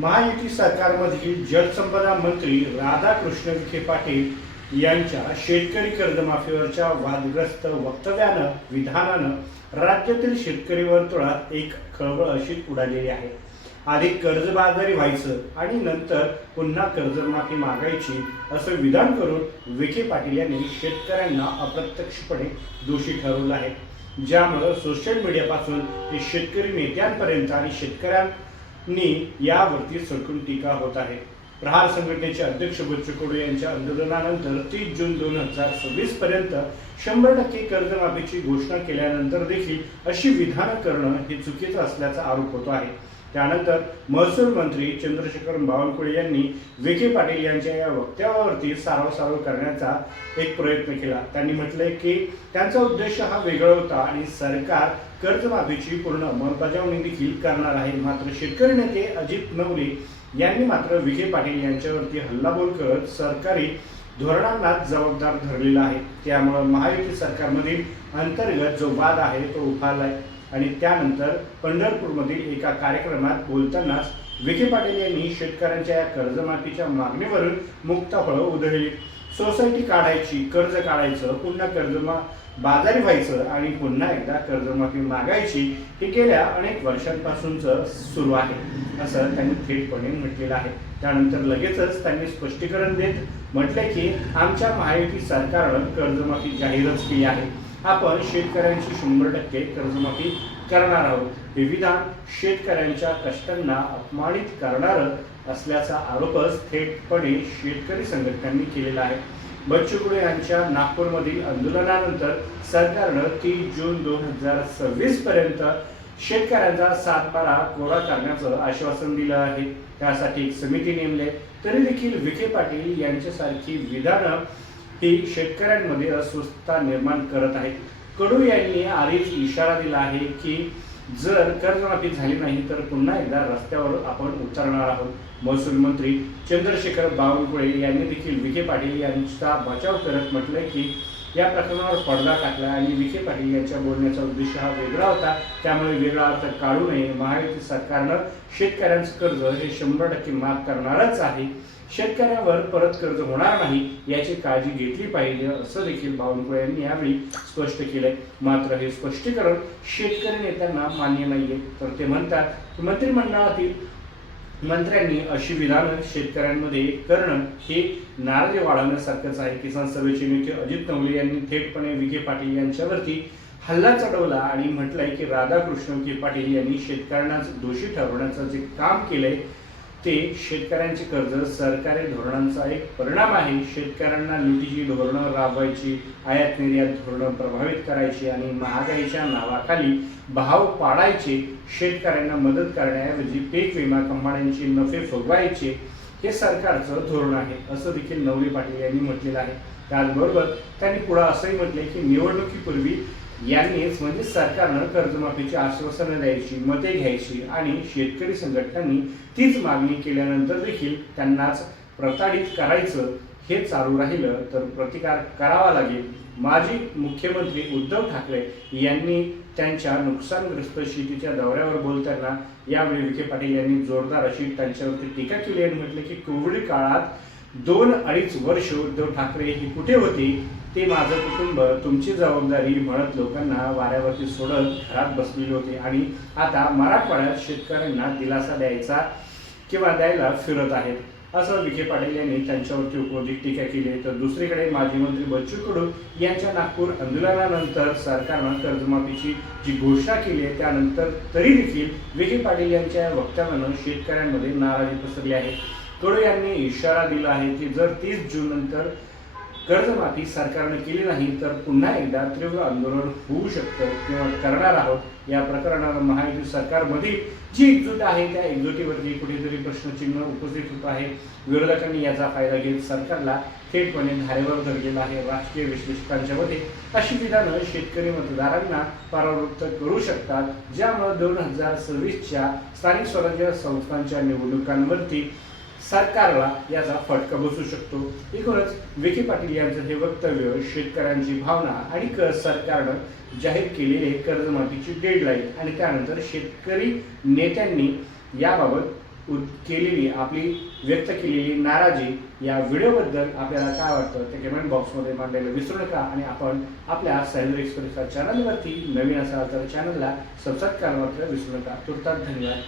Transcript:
महायुती सरकारमधील जलसंपदा मंत्री राधाकृष्ण विखे पाटील यांच्या शेतकरी कर्जमाफीवरच्या वादग्रस्त वक्तव्यानं विधानानं राज्यातील शेतकरी वर्तुळात एक खळबळ अशी उडालेली आहे. आधी कर्जबाजारी व्हायचं आणि नंतर पुन्हा कर्जमाफी मागायची असं विधान करून विखे पाटील यांनी शेतकऱ्यांना अप्रत्यक्षपणे दोषी ठरवलं आहे. ज्यामुळं सोशल मीडियापासून ते शेतकरी नेत्यांपर्यंत आणि नी यावरती सडकून टीका होत आहे. प्रहार संघटनेचे अध्यक्ष बच्चू कडू यांच्या आंदोलनानंतर तीस जून दोन हजार सव्वीस पर्यंत शंभर टक्के कर्जमाफीची घोषणा केल्यानंतर देखील अशी विधानं करणं हे चुकीचं असल्याचा आरोप होतो आहे. त्यानंतर महसूल मंत्री चंद्रशेखर बावनकुळे यांनी विखे पाटील यांच्या या वक्तव्यावरती सारवासारव करण्याचा एक प्रयत्न केला. त्यांनी म्हटलंय की त्यांचा उद्देश हा वेगळा होता आणि सरकार कर्जमाफीची पूर्ण अंमलबजावणी देखील करणार आहे. मात्र शेतकरी नेते अजित नवले यांनी मात्र विखे पाटील यांच्यावरती हल्लाबोल करत सरकारी धोरणांना जबाबदार धरलेला आहे. त्यामुळं महायुती सरकारमधील अंतर्गत जो वाद आहे तो उभारलाय आणि त्यानंतर पंढरपूरमधील एका कार्यक्रमात बोलतानाच विखे पाटील यांनी शेतकऱ्यांच्या या कर्जमाफीच्या मागणीवरून मुक्ताफळं उधळली. सोसायटी काढायची कर्ज काढायचं पुन्हा कर्जमा बाजारी व्हायचं आणि पुन्हा एकदा कर्जमाफी मागायची हे गेल्या अनेक वर्षांपासूनचं सुरू आहे. असं त्यांनी थेटपणे म्हटलेलं आहे. त्यानंतर लगेचच त्यांनी स्पष्टीकरण देत म्हटले की आमच्या महायुती सरकारनं कर्जमाफी जाहीरच केली आहे. आपण शेतकऱ्यांची शंभर टक्के कर्जमाफी करणार आहोत. हे विधान शेतकऱ्यांच्या कष्टांना अपमानित करणारं असल्याचा आरोपच थेटपणे शेतकरी संघटनांनी केलेला आहे. बच्चू कुडे यांच्या नागपूरमधील आंदोलनानंतर सरकारनं तीन जून दोन हजार सव्वीस पर्यंत शेतकऱ्यांचा सातबारा कोरा करण्याचं आश्वासन दिलं आहे. त्यासाठी एक समिती नेमले तरी देखील विखे पाटील यांच्यासारखी विधानं ही शेतकऱ्यांमध्ये अस्वस्थता निर्माण करत आहेत. कडू यांनी आधीच इशारा दिला आहे की जर कर्जमाफी झाली नाही तर पुन्हा एकदा रस्त्यावर आपण उतरणार आहोत. महसूल मंत्री चंद्रशेखर बावनकुळे यांनी देखील विखे पाटील यांचा बचाव करत म्हटलंय की या प्रकरणावर पडदा टाकला आणि विखे पाटील यांच्या बोलण्याचा उद्देश हा वेगळा होता. त्यामुळे वेगळा अर्थ काढू नये. महायुती सरकारनं शेतकऱ्यांचं कर्ज हे शंभर टक्के माफ करणारच आहे. शेतकऱ्यांवर परत कर्ज होणार नाही याची काळजी घेतली पाहिजे असं देखील बावनकुळे यांनी यावेळी स्पष्ट केलंय. मात्र हे स्पष्टीकरण शेतकरी नेत्यांना मान्य नाहीये. तर ते म्हणतात की मंत्रिमंडळातील मंत्र्यांनी अशी विधानं शेतकऱ्यांमध्ये करणं हे नाराजी वाढवण्यासारखंच आहे. किसान सभेचे नेते अजित नवले यांनी थेटपणे विखे पाटील यांच्यावरती हल्ला चढवला आणि म्हटलंय की राधाकृष्ण विखे पाटील यांनी शेतकऱ्यांना दोषी ठरवण्याचं जे काम केलंय ते शेतकऱ्यांचे कर्ज सरकारी धोरणांचा एक परिणाम आहे. शेतकऱ्यांना लुटीची धोरणं राबवायची आयात निर्यात धोरणं प्रभावित करायची आणि महागाईच्या नावाखाली भाव पाडायचे शेतकऱ्यांना मदत करण्याऐवजी पीक विमा कंपन्यांचे नफे फुगवायचे हे सरकारचं धोरण आहे. असं देखील नवले पाटील यांनी म्हटलेलं आहे. त्याचबरोबर त्यांनी पुढं असंही म्हटले की निवडणुकीपूर्वी यांनीच म्हणजे सरकारनं कर्जमाफीची आश्वासनं द्यायची मते घ्यायची आणि शेतकरी संघटनांनी तीच मागणी केल्यानंतर देखील त्यांनाच प्रताडित करायचं हे चालू राहिलं तर प्रतिकार करावा लागेल. माजी मुख्यमंत्री उद्धव ठाकरे यांनी त्यांच्या नुकसानग्रस्त शेतीच्या दौऱ्यावर बोलताना यावेळी विखे पाटील यांनी जोरदार अशी त्यांच्यावरती टीका केली आणि म्हटले की कोविड काळात दोन अडीच वर्ष उद्धव ठाकरे ही कुठे होती ते माझं कुटुंब तुमची जबाबदारी म्हणत लोकांना वाऱ्यावरती सोडत घरात बसलेले होते. आणि आता मराठवाड्यात शेतकऱ्यांना दिलासा द्यायचा किंवा द्यायला फिरत आहेत. असं विखे पाटील यांनी त्यांच्यावरती उपरोधिक टीका केली. तर दुसरीकडे माजी मंत्री बच्चू कडू यांच्या नागपूर आंदोलनानंतर सरकारनं कर्जमाफीची जी घोषणा केली आहे त्यानंतर तरी देखील विखे पाटील यांच्या वक्तव्यानं शेतकऱ्यांमध्ये नाराजी पसरली आहे. कडू यांनी इशारा दिला आहे की जर तीस जून नंतर कर्जमाफी सरकारने केली नाही तर पुन्हा एकदा तीव्र आंदोलन होऊ शकतं किंवा करणार आहोत. या प्रकरणाला महायुती सरकारमधील जी एकजूट आहे त्या एकजुटीवरती कुठेतरी प्रश्नचिन्ह उपस्थित होत आहे. विरोधकांनी याचा फायदा घेत सरकारला थेटपणे धारेवर धरलेला आहे. राजकीय विश्लेषकांच्या मते अशी विधानं शेतकरी मतदारांना परावृत्त करू शकतात. ज्यामुळे दोन हजार सव्वीसच्या स्थानिक स्वराज्य संस्थांच्या निवडणुकांवरती सरकारला याचा फटका बसू शकतो. एकूणच विखे पाटील यांचं हे वक्तव्य शेतकऱ्यांची भावना आणि क सरकारनं जाहीर केलेले कर्जमाफीची डेडलाईन आणि त्यानंतर शेतकरी नेत्यांनी याबाबत केलेली आपली व्यक्त केलेली नाराजी या व्हिडिओबद्दल आपल्याला काय वाटतं ते कमेंट बॉक्समध्ये मांडायला विसरू नका आणि आपण आपल्या सह्याद्री एक्सप्रेसच्या चॅनलवरती नवीन असाल तर चॅनलला सबस्क्राईब करायला मात्र विसरू नका. तुर्तात धन्यवाद.